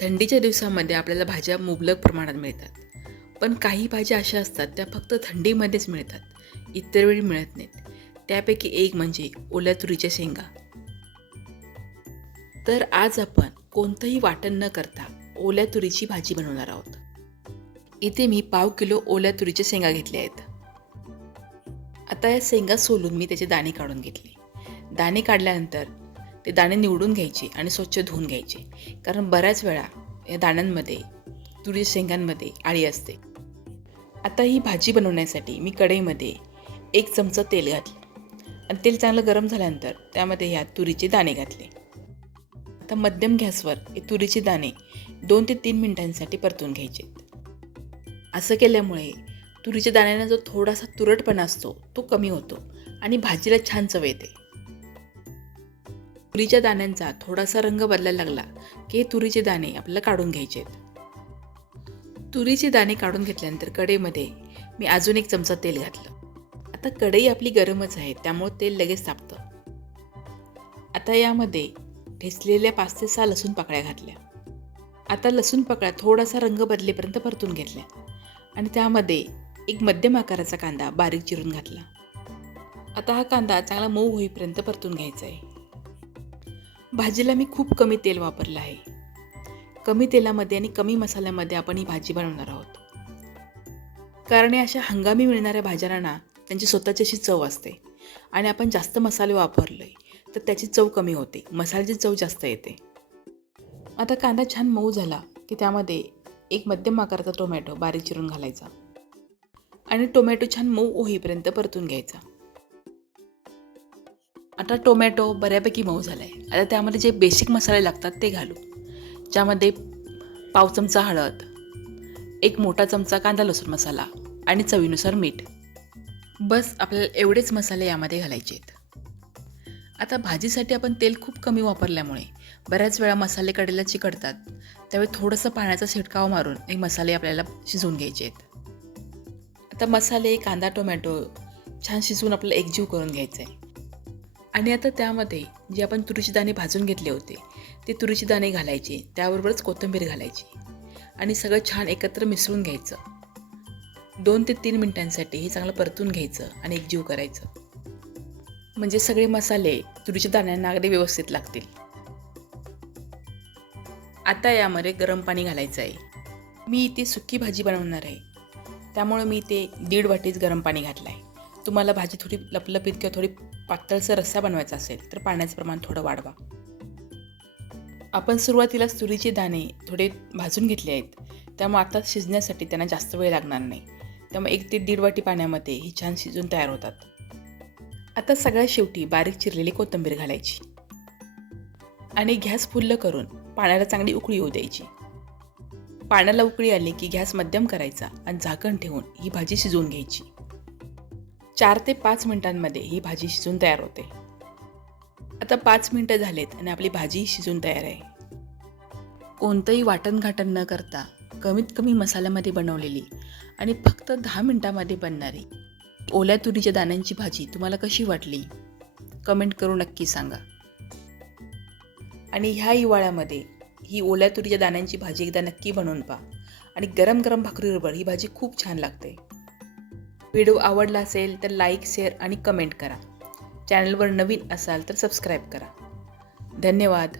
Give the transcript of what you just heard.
थंडीच्या दिवसामध्ये आपल्याला भाज्या मुबलक प्रमाणात मिळतात. पण काही भाज्या अशा असतात त्या फक्त थंडीमध्येच मिळतात. इतर वेळी मिळत नाहीत. त्यापैकी एक म्हणजे ओल्या तुरीच्या शेंगा. तर आज आपण कोणतंही वाटण न करता ओल्या तुरीची भाजी बनवणार आहोत. इथे मी पाव किलो ओल्या तुरीच्या शेंगा घेतल्या आहेत. आता या शेंगा सोलून मी त्याचे दाणे काढून घेतले. दाणे काढल्यानंतर ते दाणे निवडून घ्यायचे आणि स्वच्छ धुवून घ्यायचे. कारण बऱ्याच वेळा या दाण्यांमध्ये तुरीच्या शेंगांमध्ये आळी असते. आता ही भाजी बनवण्यासाठी मी कढईमध्ये एक चमचा तेल घातलं. आणि तेल चांगलं गरम झाल्यानंतर त्यामध्ये ह्या तुरीचे दाणे घातले. आता मध्यम गॅसवर हे तुरीचे दाणे दोन ते तीन मिनिटांसाठी परतून घ्यायचे. असं केल्यामुळे तुरीच्या दाण्यांना जो थोडासा तुरटपणा असतो तो कमी होतो आणि भाजीला छान चव येते. तुरीच्या दाण्यांचा थोडासा रंग बदलायला लागला की हे तुरीचे दाणे आपल्याला काढून घ्यायचे आहेत तुरीचे दाणे काढून घेतल्यानंतर कढईमध्ये मी अजून एक चमचा तेल घातलं. आता कढई आपली गरमच आहे त्यामुळे तेल लगेच तापतं. आता यामध्ये ठेसलेल्या पाच ते सहा लसूण पाकळ्या घातल्या. आता लसूण पाकळ्या थोडासा रंग बदलेपर्यंत परतून घेतल्या आणि त्यामध्ये एक मध्यम आकाराचा कांदा बारीक चिरून घातला. आता हा कांदा चांगला मऊ होईपर्यंत परतून घ्यायचा आहे. भाजीला मी खूप कमी तेल वापरलं आहे. कमी तेलामध्ये आणि कमी मसाल्यामध्ये आपण ही भाजी बनवणार आहोत. कारण या अशा हंगामी मिळणाऱ्या भाज्यांना त्यांची स्वतःची अशी चव असते. आणि आपण जास्त मसाले वापरले तर त्याची चव कमी होते. मसाल्याची चव जास्त येते. आता कांदा छान मऊ झाला की त्यामध्ये एक मध्यम आकाराचा टोमॅटो बारीक चिरून घालायचा. आणि टोमॅटो छान मऊ होईपर्यंत परतून घ्यायचा. आता टोमॅटो बऱ्यापैकी मऊ झाला आहे आता त्यामध्ये जे बेसिक मसाले लागतात ते घालू. ज्यामध्ये पाव चमचा हळद एक मोठा चमचा कांदा लसूण मसाला आणि चवीनुसार मीठ. बस आपल्याला एवढेच मसाले यामध्ये घालायचे आहेत. आता भाजीसाठी आपण तेल खूप कमी वापरल्यामुळे बऱ्याच वेळा मसाले कडेला चिकटतात. त्यावेळी थोडंसं पाण्याचा शिटकाव मारून हे मसाले आपल्याला शिजवून घ्यायचे आहेत. आता मसाले कांदा टोमॅटो छान शिजवून आपल्याला एकजीव करून घ्यायचं आहे. आणि आता त्यामध्ये जे आपण तुरीचे दाणे भाजून घेतले होते ते तुरीचे दाणे घालायचे त्याबरोबरच कोथिंबीर घालायची आणि सगळं छान एकत्र मिसळून घ्यायचं. दोन ते तीन मिनिटांसाठी हे चांगलं परतून घ्यायचं आणि एकजीव करायचं. म्हणजे सगळे मसाले तुरीच्या दाण्यांना अगदी व्यवस्थित लागतील. आता यामध्ये गरम पाणी घालायचं आहे. मी इथे सुकी भाजी बनवणार आहे. त्यामुळे मी इथे दीड वाटीच गरम पाणी घातलं आहे तुम्हाला भाजी थोडी लपलपीत किंवा थोडी पातळसर रस्सा बनवायचा असेल तर पाण्याचं प्रमाण थोडं वाढवा. आपण सुरुवातीला तुरीचे दाणे थोडे भाजून घेतले आहेत. त्यामुळे आता शिजण्यासाठी त्यांना जास्त वेळ लागणार नाही. त्यामुळे एक ते दीड वाटी पाण्यामध्ये ही छान शिजून तयार होतात. आता सगळ्या शेवटी बारीक चिरलेली कोथिंबीर घालायची. आणि गॅस फुल्ल करून पाण्याला चांगली उकळी येऊ द्यायची. पाण्याला उकळी आली की गॅस मध्यम करायचा आणि झाकण ठेवून ही भाजी शिजवून घ्यायची. चार ते पाच मिनिटांमध्ये ही भाजी शिजून तयार होते. आता पाच मिनटं झालेत आणि आपली भाजी शिजून तयार आहे. कोणतंही वाटण घाटण न करता कमीत कमी मसाल्यामध्ये बनवलेली आणि फक्त दहा मिनटामध्ये बनणारी ओल्या तुरीच्या दाण्यांची भाजी तुम्हाला कशी वाटली? कमेंट करून नक्की सांगा. आणि ह्या हिवाळ्यामध्ये ही ओल्या तुरीच्या दाण्यांची भाजी एकदा नक्की बनवून पहा. आणि गरम गरम भाकरीबरोबर ही भाजी खूप छान लागते. व्हिडिओ आवडला असेल तर लाईक शेअर आणि कमेंट करा. चॅनलवर नवीन असाल तर सबस्क्राईब करा. धन्यवाद.